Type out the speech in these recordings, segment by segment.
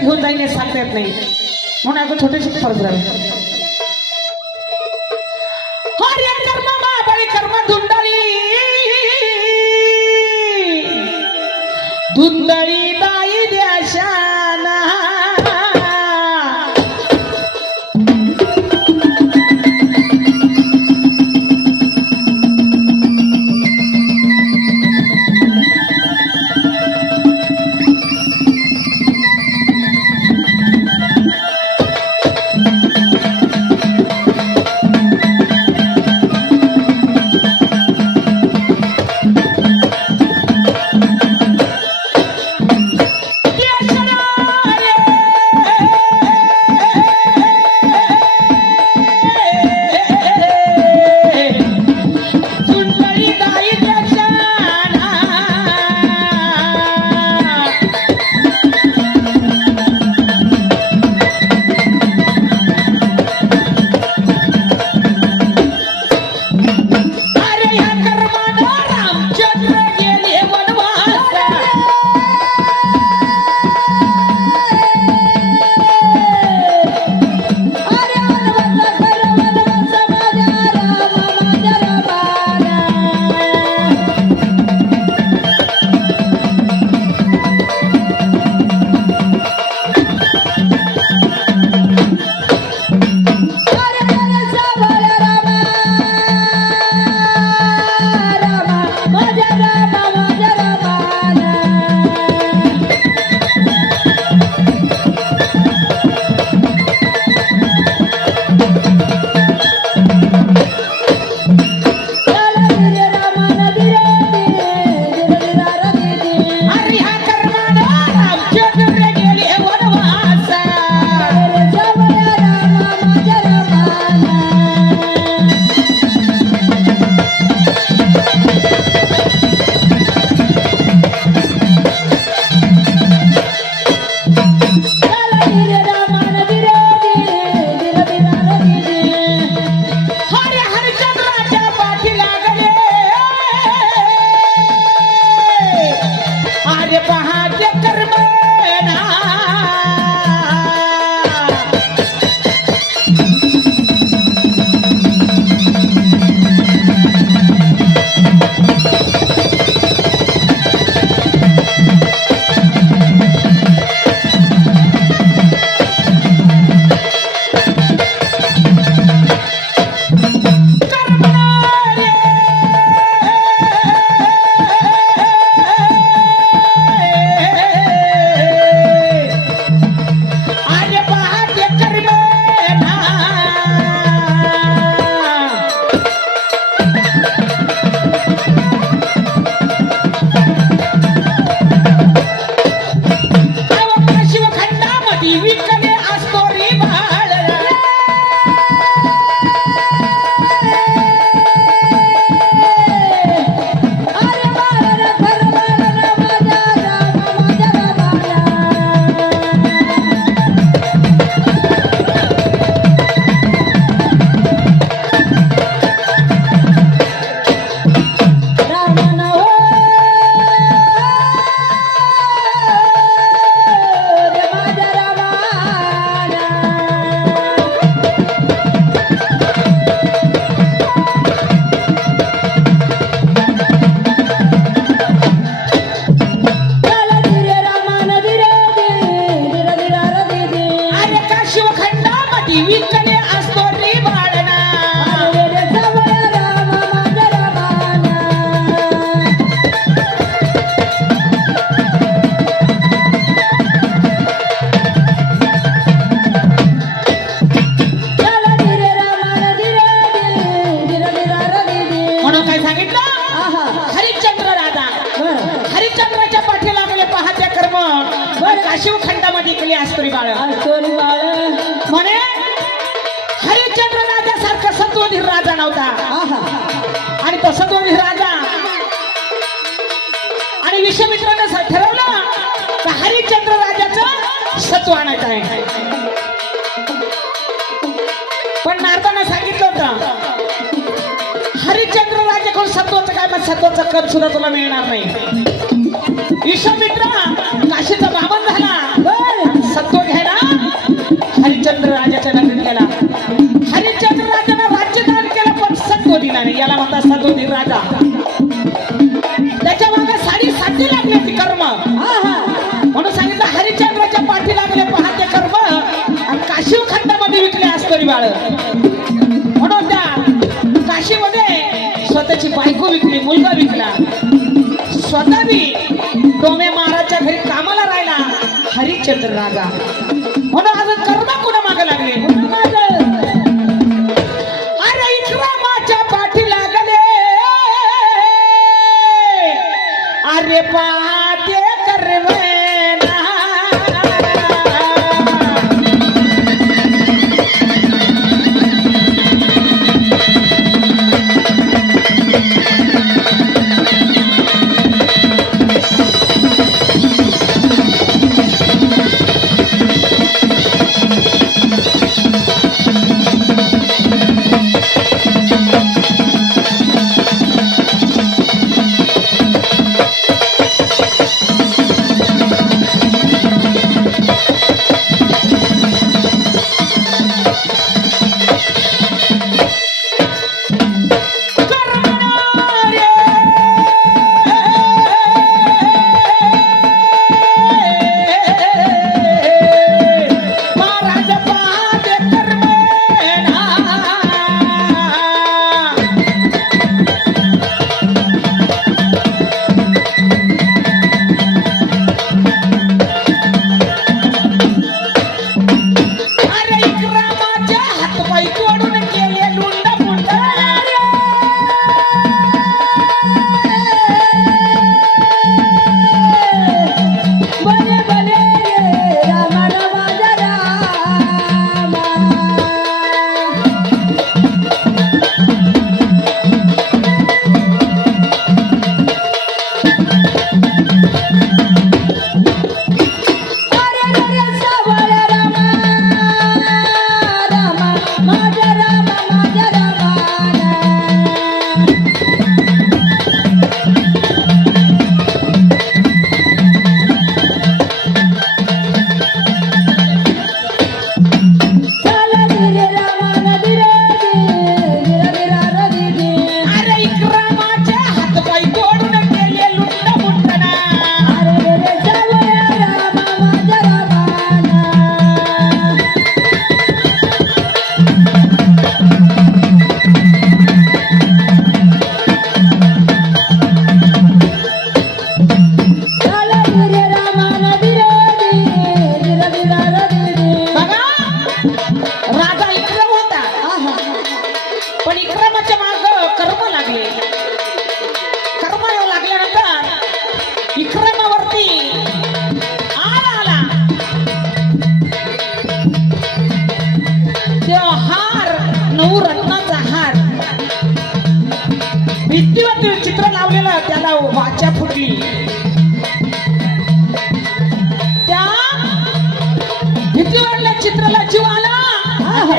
घेऊन जाईल सांगता येत नाही म्हणून आपण छोटे छोटे फरक राहिले धुंदाळी शिवखंडामध्ये केली आस्तुरी बाळ. आस्तुरी बाळ. म्हणे हरिश्चंद्र राजा सारखा सत्वधीर राजा नव्हता. आणि तो सत्वधीर राजा आणि विश्वमित्रानं ठरवलं तर हरिश्चंद्र राजाचं सत्व आणायचं आहे. पण नारदानं सांगितलं होतं हरिश्चंद्र राजाकडून सत्वाचं काय मग सत्वाचं कप सुद्धा तुला मिळणार नाही. विश्वमित्र बायको विकली मुलगा विकला. स्वतः बी डोमे महाराजच्या घरी कामाला राहिला हरिश्चंद्र राजा. म्हणून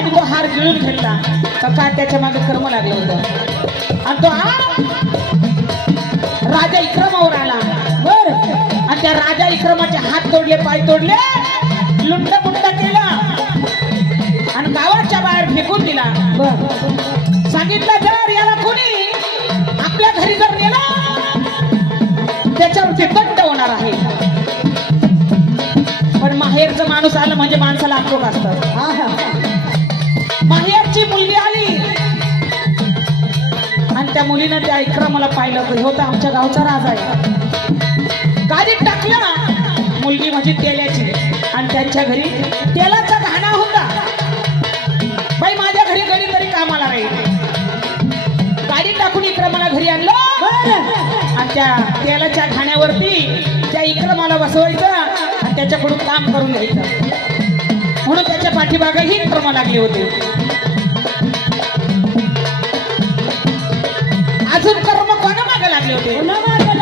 आणि तो हार गिळून घेतला. का काय त्याच्यामागे कर्म लागलं होतं? आणि तो हार राजा इक्रमावर आला. बर. आणि त्या राजा इक्रमाचे हात तोडले पाय तोडले. लुंड बुंड केलं. आणि गावाच्या बाहेर फेकून दिला. सांगितलं जर याला कोणी आपल्या घरी जर नेला त्याच्यावरती दंड होणार आहे. पण माहेरचं माणूस आलं म्हणजे माणसाला असतं. आ हा. माहेरची मुलगी आली. आणि त्या मुलीनं त्या इक्रमाला पाहिलं तर हो तर आमच्या गावचा राजा आहे. गाडीत ना मुलगी माझी तेलाची. आणि त्यांच्या घरी तेलाचा घाणा होता. बाई माझ्या घरी घरी तरी कामाला राहील. गाडी टाकून इक्रमाला घरी आणलं. आणि त्या तेलाच्या घाण्यावरती त्या इक्रमाला बसवायचं आणि त्याच्याकडून काम करून घ्यायचं. म्हणून त्याच्या पाठीमागे ही लागली होती. अजून कर्म कोणा मागे लागले होते?